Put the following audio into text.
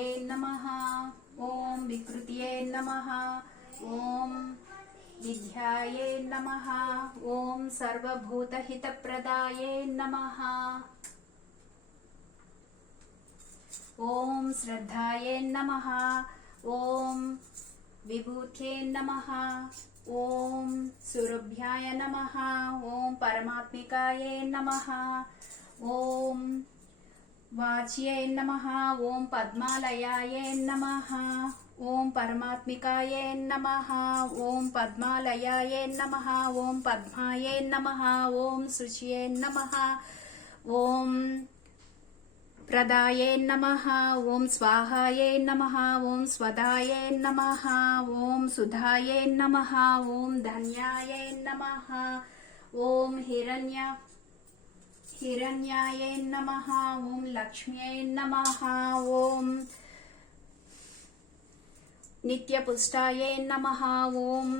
विकृतये नमः। ॐ विकृतये नमः। ॐ विद्याये नमः। ॐ सर्वभूतहितप्रदाये नमः। ॐ श्रद्धाये नमः। ॐ विभूत्ये नमः। ॐ सुरभ्याय नमः। ॐ परमात्मिकाये नमः। ॐ वाच्ये नमः। ॐ पद्मालयाये नमः। ॐ परमात्मिकाये नमः। ॐ पद्मालयाये नमः। ॐ पद्माये नमः। ॐ शुचिये नमः। ॐ प्रदाये नमः। ॐ स्वाहाये नमः। ॐ स्वदाये नमः। ॐ सुधाये नमः। ॐ धन्याये नमः। ॐ हिरण्याये नमः। ॐ लक्ष्म्यै नमः। ॐ नित्यपुष्टाये नमः। ॐ